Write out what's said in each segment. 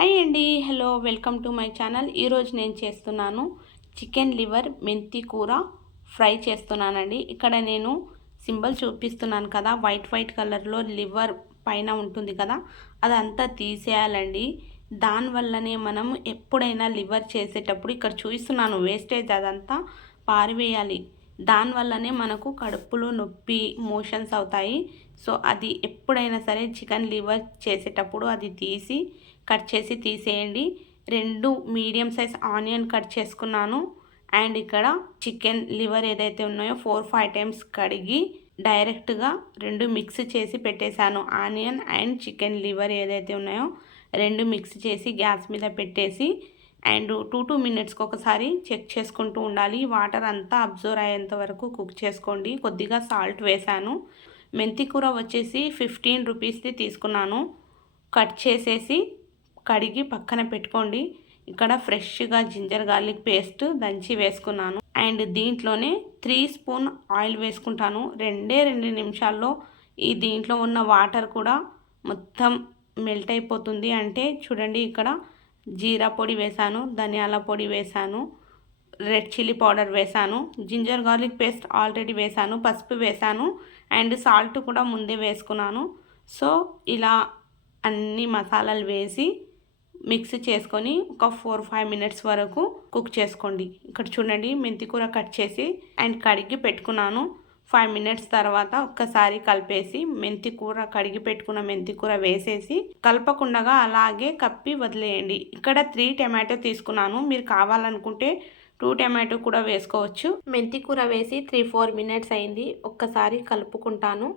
Hi అండి. Hello welcome to my channel. ఈరోజు నేను చేస్తున్నాను చికెన్ లివర్ మెంతి కూర ఫ్రై చేస్తున్నానండి. ఇక్కడ నేను సింబల్ చూపిస్తున్నాను కదా వైట్ వైట్ కలర్లో లివర్ పైన ఉంటుంది కదా అదంతా తీసేయాలండి. దానివల్లనే మనం ఎప్పుడైనా లివర్ చేసేటప్పుడు ఇక్కడ చూపిస్తున్నాను వేస్టేజ్ అదంతా పారివేయాలి. దానివల్లనే మనకు కడుపులో నొప్పి మోషన్స్ అవుతాయి. సో అది ఎప్పుడైనా సరే చికెన్ లివర్ చేసేటప్పుడు అది తీసి కట్ చేసి తీసేయండి. రెండు మీడియం సైజ్ ఆనియన్ కట్ చేసుకున్నాను. అండ్ ఇక్కడ చికెన్ లివర్ ఏదైతే ఉన్నాయో ఫోర్ ఫైవ్ టైమ్స్ కడిగి డైరెక్ట్గా రెండు మిక్స్ చేసి పెట్టేశాను. ఆనియన్ అండ్ చికెన్ లివర్ ఏదైతే ఉన్నాయో రెండు మిక్స్ చేసి గ్యాస్ మీద పెట్టేసి అండ్ టూ టూ మినిట్స్కి ఒకసారి చెక్ చేసుకుంటూ ఉండాలి. వాటర్ అంతా అబ్జర్వ్ అయ్యేంత వరకు కుక్ చేసుకోండి. కొద్దిగా సాల్ట్ వేశాను. మెంతి కూర వచ్చేసి ఫిఫ్టీన్ రూపీస్ది తీసుకున్నాను. కట్ చేసేసి కడిగి పక్కన పెట్టుకోండి. ఇక్కడ ఫ్రెష్గా జింజర్ గార్లిక్ పేస్ట్ దంచి వేసుకున్నాను. అండ్ దీంట్లోనే త్రీ స్పూన్ ఆయిల్ వేసుకుంటాను. రెండే రెండు నిమిషాల్లో ఈ దీంట్లో ఉన్న వాటర్ కూడా మొత్తం మెల్ట్ అయిపోతుంది. అంటే చూడండి ఇక్కడ జీరా పొడి వేశాను ధనియాల పొడి వేశాను. రెడ్ చిల్లీ పౌడర్ వేశాను జింజర్ గార్లిక్ పేస్ట్ ఆల్రెడీ వేశాను పసుపు వేశాను అండ్ సాల్ట్ కూడా ముందే వేసుకున్నాను. సో ఇలా అన్ని మసాలాలు వేసి మిక్స్ చేసుకొని ఒక ఫోర్ ఫైవ్ మినిట్స్ వరకు కుక్ చేసుకోండి. ఇక్కడ చూడండి మెంతి కూర కట్ చేసి అండ్ కడిగి పెట్టుకున్నాను. ఫైవ్ మినిట్స్ తర్వాత ఒక్కసారి కలిపేసి మెంతి కూర కడిగి పెట్టుకున్న మెంతి కూర వేసేసి కలపకుండా అలాగే కప్పి వదిలేయండి. ఇక్కడ త్రీ టమాటో తీసుకున్నాను. మీరు కావాలనుకుంటే టూ టమాటో కూడా వేసుకోవచ్చు. మెంతి కూర వేసి త్రీ ఫోర్ మినిట్స్ అయింది. ఒక్కసారి కలుపుకుంటాను.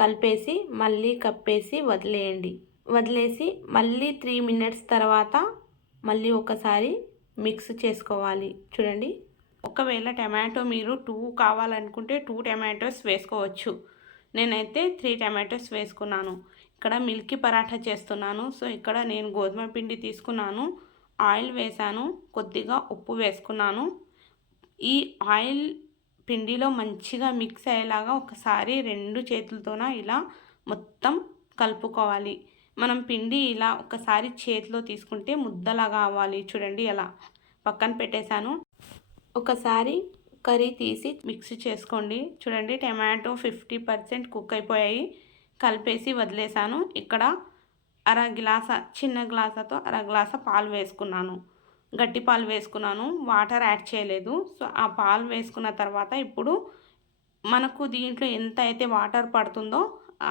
కలిపేసి మళ్ళీ కప్పేసి వదిలేయండి. వదిలేసి మళ్ళీ త్రీ మినిట్స్ తర్వాత మళ్ళీ ఒకసారి మిక్స్ చేసుకోవాలి. చూడండి. ఒకవేళ టమాటో మీరు టూ కావాలనుకుంటే టూ టమాటోస్ వేసుకోవచ్చు. నేనైతే త్రీ టమాటోస్ వేసుకున్నాను. ఇక్కడ మిల్కీ పరాఠా చేస్తున్నాను. సో ఇక్కడ నేను గోధుమ పిండి తీసుకున్నాను. ఆయిల్ వేసాను కొద్దిగా ఉప్పు వేసుకున్నాను. ఈ ఆయిల్ పిండిలో మంచిగా మిక్స్ అయ్యేలాగా ఒకసారి రెండు చేతులతోన ఇలా మొత్తం కలుపుకోవాలి. మనం పిండి ఇలా ఒకసారి చేతిలో తీసుకుంటే ముద్దలాగా అవ్వాలి. చూడండి ఎలా పక్కన పెట్టేశాను. ఒకసారి కర్రీ తీసి మిక్స్ చేసుకోండి. చూడండి టమాటో ఫిఫ్టీ పర్సెంట్ కుక్ అయిపోయాయి. కలిపేసి వదిలేసాను ఇక్కడ అర గ్లాస చిన్న గ్లాసతో అర గ్లాస పాలు వేసుకున్నాను. గట్టి పాలు వేసుకున్నాను. వాటర్ యాడ్ చేయలేదు. సో ఆ పాలు వేసుకున్న తర్వాత ఇప్పుడు మనకు దీంట్లో ఎంత అయితే వాటర్ పడుతుందో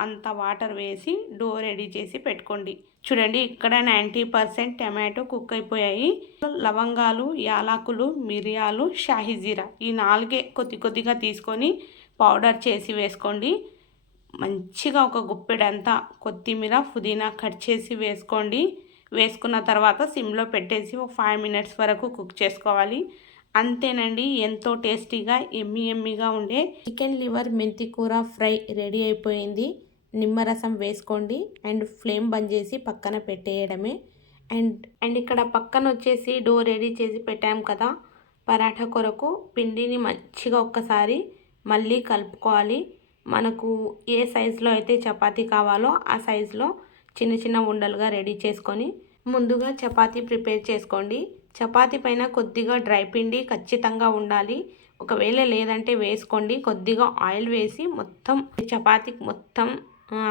అంత వాటర్ వేసి డో రెడీ చేసి పెట్టుకోండి. చూడండి ఇక్కడ నైంటీ పర్సెంట్ టమాటో కుక్ అయిపోయాయి. లవంగాలు యాలకులు మిరియాలు షాహిజీరా ఈ నాలుగే కొద్ది కొద్దిగా తీసుకొని పౌడర్ చేసి వేసుకోండి. మంచిగా ఒక గుప్పెడంతా కొత్తిమీర పుదీనా కట్ చేసి వేసుకోండి. వేసుకున్న తర్వాత సిమ్లో పెట్టేసి ఒక ఫైవ్ మినిట్స్ వరకు కుక్ చేసుకోవాలి. అంతేనండి ఎంతో టేస్టీగా ఎమ్మి ఎమ్మిగా ఉండే చికెన్ లివర్ మెంతి కూర ఫ్రై రెడీ అయిపోయింది. నిమ్మరసం వేసుకోండి అండ్ ఫ్లేమ్ బంద్ చేసి పక్కన పెట్టేయడమే. అండ్ అండ్ ఇక్కడ పక్కన వచ్చేసి డో రెడీ చేసి పెట్టాం కదా. పరాఠా కొరకు పిండిని మంచిగా ఒక్కసారి మళ్ళీ కలుపుకోవాలి. మనకు ఏ సైజులో అయితే చపాతీ కావాలో ఆ సైజులో చిన్న చిన్న ఉండలుగా రెడీ చేసుకొని ముందుగా చపాతీ ప్రిపేర్ చేసుకోండి. చపాతీ పైన కొద్దిగా డ్రై పిండి ఖచ్చితంగా ఉండాలి. ఒకవేళ లేదంటే వేసుకోండి. కొద్దిగా ఆయిల్ వేసి మొత్తం చపాతీకి మొత్తం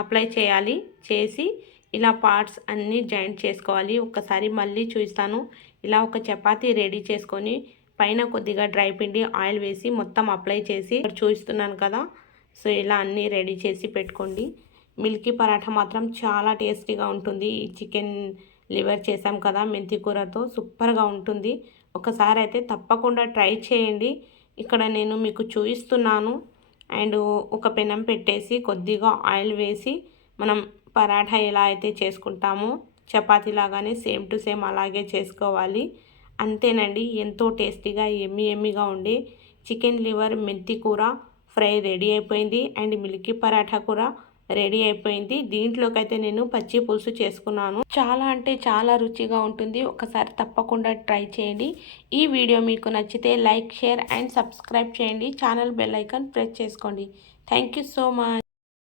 అప్లై చేయాలి. చేసి ఇలా పార్ట్స్ అన్నీ జాయింట్ చేసుకోవాలి. ఒకసారి మళ్ళీ చూస్తాను. ఇలా ఒక చపాతీ రెడీ చేసుకొని పైన కొద్దిగా డ్రై పిండి ఆయిల్ వేసి మొత్తం అప్లై చేసి చూస్తున్నాను కదా. సో ఇలా అన్నీ రెడీ చేసి పెట్టుకోండి. మిల్కీ పరాఠా మాత్రం చాలా టేస్టీగా ఉంటుంది. ఈ చికెన్ లివర్ చేసాం కదా మెంతి కూరతో సూపర్గా ఉంటుంది. ఒకసారి అయితే తప్పకుండా ట్రై చేయండి. ఇక్కడ నేను మీకు చూపిస్తున్నాను. అండ్ ఒక పెనం పెట్టేసి కొద్దిగా ఆయిల్ వేసి మనం పరాఠా ఎలా అయితే చేసుకుంటామో చపాతీ లాగానే సేమ్ టు సేమ్ అలాగే చేసుకోవాలి. అంతేనండి ఎంతో టేస్టీగా ఎమ్మి ఎమ్మిగా ఉండే చికెన్ లివర్ మెంతి కూర ఫ్రై రెడీ అయిపోయింది. అండ్ మిల్కీ పరాఠా కూర రెడీ అయిపోయింది. దీంట్లోకి అయితే నేను పచ్చి పులుసు చేసుకున్నాను. చాలా అంటే చాలా రుచిగా ఉంటుంది. ఒకసారి తప్పకుండా ట్రై చేయండి. ఈ వీడియో మీకు నచ్చితే లైక్ షేర్ అండ్ సబ్స్క్రైబ్ చేయండి. ఛానల్ బెల్ ఐకాన్ ప్రెస్ చేసుకోండి. Thank so much.